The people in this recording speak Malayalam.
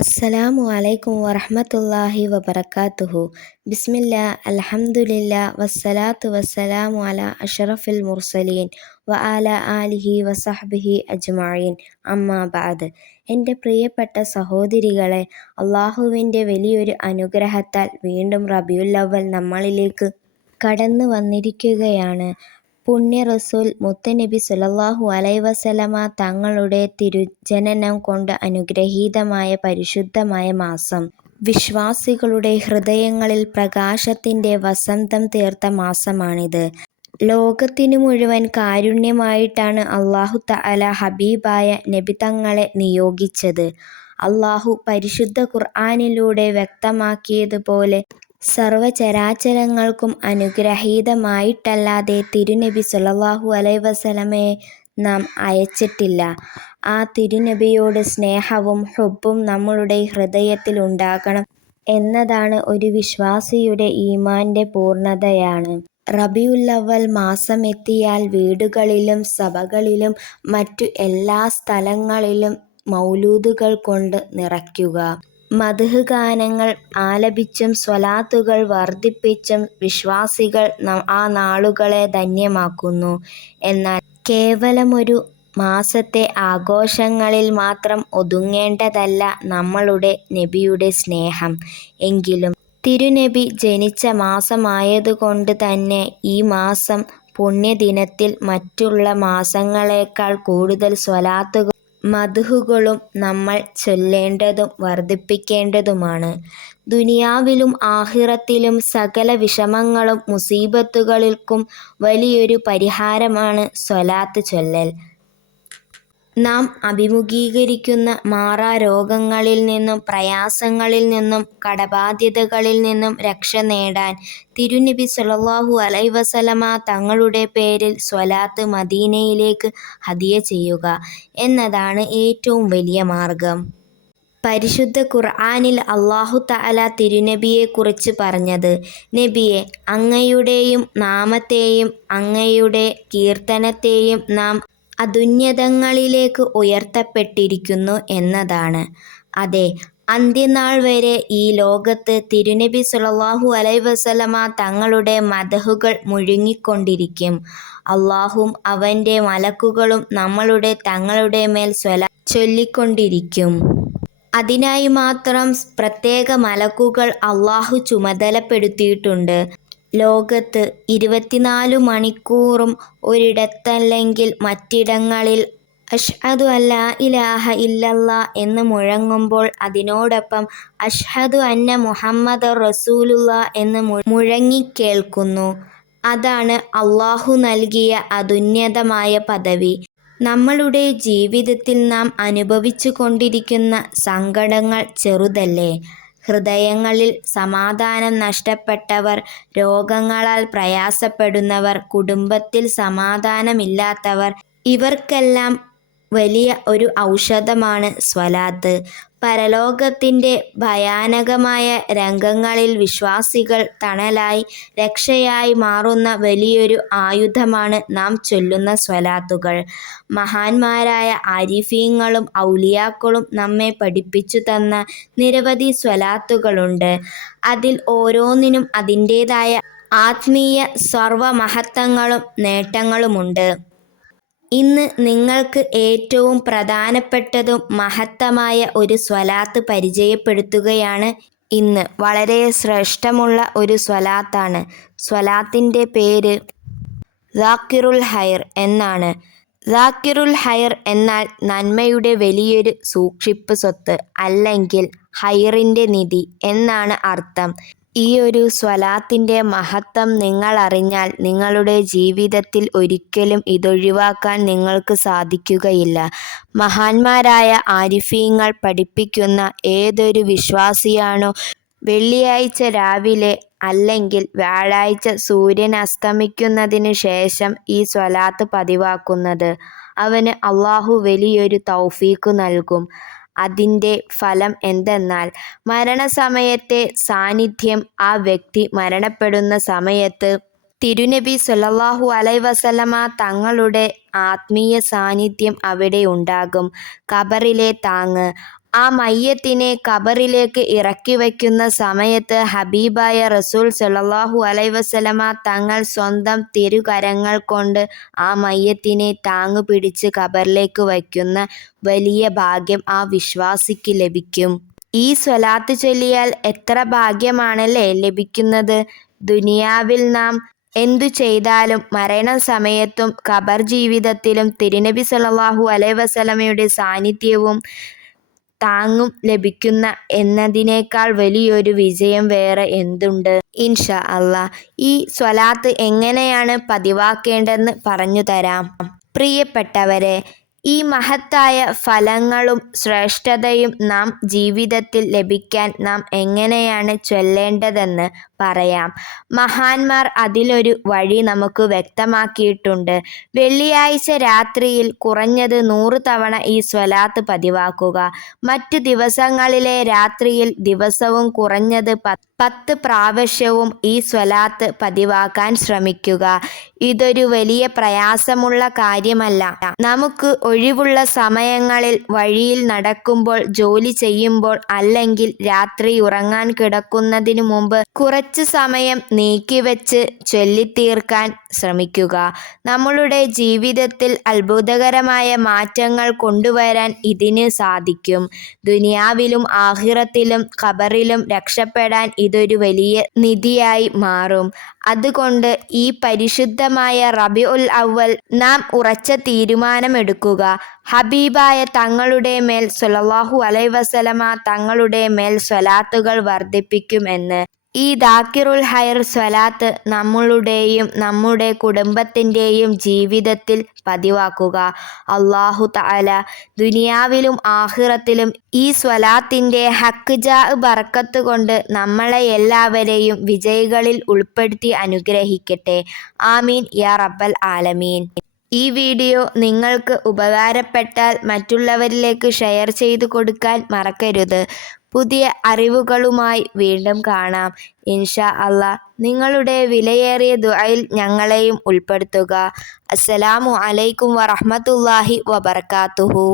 അസ്സലാമു അലൈക്കും വറഹ്മത്തുള്ളാഹി വബറകാതുഹു. ബിസ്മില്ലാ അൽഹംദുലില്ലാ വസ്സലാത്തു വസ്സലാമു അലാ അഷ്റഫിൽ മുർസലീൻ വഅലാ ആലിഹി വസഹ്ബിഹി അജ്മഈൻ. അമ്മാ ബഅദ്. എൻ്റെ പ്രിയപ്പെട്ട സഹോദരികളെ, അള്ളാഹുവിൻ്റെ വലിയൊരു അനുഗ്രഹത്താൽ വീണ്ടും റബീഉൽ അവ്വൽ നമ്മളിലേക്ക് കടന്നു വന്നിരിക്കുകയാണ്. പുണ്യ റസൂൽ മുത്തുനബി സ്വല്ലല്ലാഹു അലൈഹി വസല്ലമ തങ്ങളുടെ തിരുജനനം കൊണ്ട് അനുഗ്രഹീതമായ പരിശുദ്ധമായ മാസം. വിശ്വാസികളുടെ ഹൃദയങ്ങളിൽ പ്രകാശത്തിൻ്റെ വസന്തം തീർത്ത മാസമാണിത്. ലോകത്തിനു മുഴുവൻ കാരുണ്യമായിട്ടാണ് അല്ലാഹു തആല ഹബീബായ നബി തങ്ങളെ നിയോഗിച്ചത്. അല്ലാഹു പരിശുദ്ധ ഖുർആനിലൂടെ വ്യക്തമാക്കിയതുപോലെ സർവചരാചരങ്ങൾക്കും അനുഗ്രഹീതമായിട്ടല്ലാതെ തിരുനബി സ്വല്ലല്ലാഹു അലൈഹി വസല്ലമയെ നാം അയച്ചിട്ടില്ല. ആ തിരുനബിയോട് സ്നേഹവും ഹുബ്ബും നമ്മളുടെ ഹൃദയത്തിൽ ഉണ്ടാകണം എന്നതാണ് ഒരു വിശ്വാസിയുടെ ഈമാന്റെ പൂർണ്ണതയാണ്. റബീഉൽ അവ്വൽ മാസം എത്തിയാൽ വീടുകളിലും സഭകളിലും മറ്റു എല്ലാ സ്ഥലങ്ങളിലും മൗലൂദുകൾ കൊണ്ട് നിറയ്ക്കുക. മദ്ഹ് ഗാനങ്ങൾ ആലപിച്ചും സ്വലാത്തുകൾ വർദ്ധിപ്പിച്ചും വിശ്വാസികൾ ആ നാളുകളെ ധന്യമാക്കുന്നു. എന്നാൽ കേവലമൊരു മാസത്തെ ആഘോഷങ്ങളിൽ മാത്രം ഒതുങ്ങേണ്ടതല്ല നമ്മളുടെ നബിയുടെ സ്നേഹം. എങ്കിലും തിരുനബി ജനിച്ച മാസമായതുകൊണ്ട് തന്നെ ഈ മാസം പുണ്യദിനത്തിൽ മറ്റുള്ള മാസങ്ങളേക്കാൾ കൂടുതൽ സ്വലാത്തുകളും മദ്ഹുകളും നമ്മൾ ചൊല്ലേണ്ടതും വർദ്ധിപ്പിക്കേണ്ടതുമാണ്. ദുനിയാവിലും ആഖിറത്തിലും സകല വിഷമങ്ങളും മുസീബത്തുകൾക്കും വലിയൊരു പരിഹാരമാണ് സ്വലാത്ത് ചൊല്ലൽ. നാം അഭിമുഖീകരിക്കുന്ന മാറാരോഗങ്ങളിൽ നിന്നും പ്രയാസങ്ങളിൽ നിന്നും കടബാധ്യതകളിൽ നിന്നും രക്ഷ നേടാൻ തിരുനബി സ്വല്ലല്ലാഹു അലൈഹി വസല്ലമ തങ്ങളുടെ പേരിൽ സ്വലാത്ത് മദീനയിലേക്ക് ഹദിയ ചെയ്യുക എന്നതാണ് ഏറ്റവും വലിയ മാർഗം. പരിശുദ്ധ ഖുർആനിൽ അല്ലാഹു തആല തിരുനബിയെക്കുറിച്ച് പറഞ്ഞത്: നബിയെ, അങ്ങയുടെയും നാമത്തെയും അങ്ങയുടെ കീർത്തനത്തെയും നാം അത്യുന്നതങ്ങളിലേക്ക് ഉയർത്തപ്പെട്ടിരിക്കുന്നു എന്നതാണ്. അതെ, അന്ത്യനാൾ വരെ ഈ ലോകത്ത് തിരുനബി സ്വല്ലല്ലാഹു അലൈഹി വസല്ലമ തങ്ങളുടെ മദ്ഹുകൾ മുഴങ്ങിക്കൊണ്ടിരിക്കും. അല്ലാഹുവും അവൻ്റെ മലക്കുകളും നമ്മളുടെ തങ്ങളുടെ മേൽ സ്വലാത്ത് ചൊല്ലിക്കൊണ്ടിരിക്കും. അതിനായി മാത്രം പ്രത്യേക മലക്കുകൾ അല്ലാഹു ചുമതലപ്പെടുത്തിയിട്ടുണ്ട്. ലോകത്ത് 24 മണിക്കൂറും ഒരിടത്തല്ലെങ്കിൽ മറ്റിടങ്ങളിൽ അഷ്ഹദു അല്ലാ ഇലാഹ ഇല്ലല്ലാഹ് എന്ന് മുഴങ്ങുമ്പോൾ അതിനോടൊപ്പം അഷ്ഹദു അന്ന മുഹമ്മദർ റസൂലുള്ളാഹ് എന്ന് മുഴങ്ങിക്കേൾക്കുന്നു. അതാണ് അല്ലാഹു നൽകിയ അത്യുന്നതമായ പദവി. നമ്മളുടെ ജീവിതത്തിൽ നാം അനുഭവിച്ചു കൊണ്ടിരിക്കുന്ന സങ്കടങ്ങൾ ചെറുതല്ലേ? ഹൃദയങ്ങളിൽ സമാധാനം നഷ്ടപ്പെട്ടവർ, രോഗങ്ങളാൽ പ്രയാസപ്പെടുന്നവർ, കുടുംബത്തിൽ സമാധാനമില്ലാത്തവർ, ഇവർക്കെല്ലാം വലിയ ഒരു ഔഷധമാണ് സ്വലാത്ത്. പരലോകത്തിൻ്റെ ഭയാനകമായ രംഗങ്ങളിൽ വിശ്വാസികൾ തണലായി രക്ഷയായി മാറുന്ന വലിയൊരു ആയുധമാണ് നാം ചൊല്ലുന്ന സ്വലാത്തുകൾ. മഹാന്മാരായ ആരിഫീങ്ങളും ഔലിയാക്കളും നമ്മെ പഠിപ്പിച്ചു തന്ന നിരവധി സ്വലാത്തുകളുണ്ട്. അതിൽ ഓരോന്നിനും അതിൻ്റേതായ ആത്മീയ സർവമഹത്വങ്ങളും നേട്ടങ്ങളുമുണ്ട്. ഇന്ന് നിങ്ങൾക്ക് ഏറ്റവും പ്രധാനപ്പെട്ടതും മഹത്തമായ ഒരു സ്വലാത്ത് പരിചയപ്പെടുത്തുകയാണ്. ഇന്ന് വളരെ ശ്രേഷ്ഠമുള്ള ഒരു സ്വലാത്താണ്. സ്വലാത്തിൻ്റെ പേര് ദാക്കിറുൽ ഹൈർ എന്നാണ്. ദാക്കിറുൽ ഹൈർ എന്നാൽ നന്മയുടെ വലിയൊരു സൂക്ഷിപ്പ് സ്വത്ത്, അല്ലെങ്കിൽ ഹൈറിൻ്റെ നിധി എന്നാണ് അർത്ഥം. ഈ ഒരു സ്വലാത്തിൻ്റെ മഹത്വം നിങ്ങൾ അറിഞ്ഞാൽ നിങ്ങളുടെ ജീവിതത്തിൽ ഒരിക്കലും ഇതൊഴിവാക്കാൻ നിങ്ങൾക്ക് സാധിക്കുകയില്ല. മഹാന്മാരായ ആരിഫീങ്ങൾ പഠിപ്പിക്കുന്ന ഏതൊരു വിശ്വാസിയാണോ വെള്ളിയാഴ്ച രാവിലെ അല്ലെങ്കിൽ വ്യാഴാഴ്ച സൂര്യൻ അസ്തമിക്കുന്നതിന് ശേഷം ഈ സ്വലാത്ത് പതിവാക്കുന്നത്, അവന് അല്ലാഹു വലിയൊരു തൗഫീഖ് നൽകും. അതിൻ്റെ ഫലം എന്തെന്നാൽ, മരണസമയത്തെ സാന്നിധ്യം, ആ വ്യക്തി മരണപ്പെടുന്ന സമയത്ത് തിരുനബി സ്വല്ലല്ലാഹു അലൈഹി വസല്ലമ തങ്ങളുടെ ആത്മീയ സാന്നിധ്യം അവിടെ ഉണ്ടാകും. ഖബറിലെ താങ്ങ്, ആ മയ്യത്തിനെ ഖബറിലേക്ക് ഇറക്കി വയ്ക്കുന്ന സമയത്ത് ഹബീബായ റസൂൽ സ്വല്ലല്ലാഹു അലൈഹി വസല്ലമ തങ്ങൾ സ്വന്തം തിരുകരങ്ങൾ കൊണ്ട് ആ മയ്യത്തിനെ താങ്ങുപിടിച്ച് ഖബറിലേക്ക് വയ്ക്കുന്ന വലിയ ഭാഗ്യം ആ വിശ്വാസിക്ക് ലഭിക്കും. ഈ സ്വലാത്ത് ചൊല്ലിയാൽ എത്ര ഭാഗ്യമാണല്ലേ ലഭിക്കുന്നത്. ദുനിയാവിൽ നാം എന്തു ചെയ്താലും മരണസമയത്തും ഖബർ ജീവിതത്തിലും തിരുനബി സ്വല്ലല്ലാഹു അലൈഹി വസല്ലമയുടെ സാന്നിധ്യവും താങ്ങും ലഭിക്കുന്ന എന്നതിനേക്കാൾ വലിയൊരു വിജയം വേറെ എന്തുണ്ട്. ഇൻഷാ അല്ലാഹ് ഈ സ്വലാത്ത് എങ്ങനെയാണ് പതിവാക്കേണ്ടതെന്ന് പറഞ്ഞു തരാം. പ്രിയപ്പെട്ടവരെ, ഈ മഹത്തായ ഫലങ്ങളും ശ്രേഷ്ഠതയും നാം ജീവിതത്തിൽ ലഭിക്കാൻ നാം എങ്ങനെയാണ് ചൊല്ലേണ്ടതെന്ന് പറയാം. മഹാന്മാർ അതിലൊരു വഴി നമുക്ക് വ്യക്തമാക്കിയിട്ടുണ്ട്. വെള്ളിയാഴ്ച രാത്രിയിൽ കുറഞ്ഞത് 100 തവണ ഈ സ്വലാത്ത് പതിവാക്കുക. മറ്റു ദിവസങ്ങളിലെ രാത്രിയിൽ ദിവസവും കുറഞ്ഞത് 10 പ്രാവശ്യവും ഈ സ്വലാത്ത് പതിവാക്കാൻ ശ്രമിക്കുക. ഇതൊരു വലിയ പ്രയാസമുള്ള കാര്യമല്ല. നമുക്ക് ഒഴിവുള്ള സമയങ്ങളിൽ, വഴിയിൽ നടക്കുമ്പോൾ, ജോലി ചെയ്യുമ്പോൾ, അല്ലെങ്കിൽ രാത്രി ഉറങ്ങാൻ കിടക്കുന്നതിനു മുമ്പ് കുറച്ചു സമയം നീക്കിവെച്ച് ചൊല്ലിത്തീർക്കാൻ ശ്രമിക്കുക. നമ്മളുടെ ജീവിതത്തിൽ അത്ഭുതകരമായ മാറ്റങ്ങൾ കൊണ്ടുവരാൻ ഇതിന് സാധിക്കും. ദുനിയാവിലും ആഖിറത്തിലും ഖബറിലും രക്ഷപ്പെടാൻ ഇതൊരു വലിയ നിധിയായി മാറും. അതുകൊണ്ട് ഈ പരിശുദ്ധമായ റബീഉൽ അവ്വൽ നാം ഉറച്ച തീരുമാനമെടുക്കുക. ഹബീബായ തങ്ങളുടെ മേൽ സ്വല്ലല്ലാഹു അലൈഹി വസല്ലമ തങ്ങളുടെ മേൽ സ്വലാത്തുകൾ വർദ്ധിപ്പിക്കുമെന്ന്. ഈ ദാക്കിറുൽ ഹൈർ സ്വലാത്ത് നമ്മളുടെയും നമ്മുടെ കുടുംബത്തിൻ്റെയും ജീവിതത്തിൽ പതിവാക്കുക. അല്ലാഹു തആല ദുനിയാവിലും ആഖിറത്തിലും ഈ സ്വലാത്തിൻ്റെ ഹക്ക് ജാ ബർക്കത്ത് കൊണ്ട് നമ്മളെ എല്ലാവരെയും വിജയികളിൽ ഉൾപ്പെടുത്തി അനുഗ്രഹിക്കട്ടെ. ആമീൻ യാ റബ്ബൽ ആലമീൻ. ഈ വീഡിയോ നിങ്ങൾക്ക് ഉപകാരപ്പെട്ടാൽ മറ്റുള്ളവരിലേക്ക് ഷെയർ ചെയ്തു കൊടുക്കാൻ മറക്കരുത്. പുതിയ അറിവുകളുമായി വീണ്ടും കാണാം. ഇൻഷാ അല്ലാഹ് നിങ്ങളുടെ വിലയേറിയ ദുആയിൽ ഞങ്ങളെയും ഉൾപ്പെടുത്തുക. അസ്സലാമു അലൈക്കും വറഹ്മത്തുള്ളാഹി വബറകാതുഹു.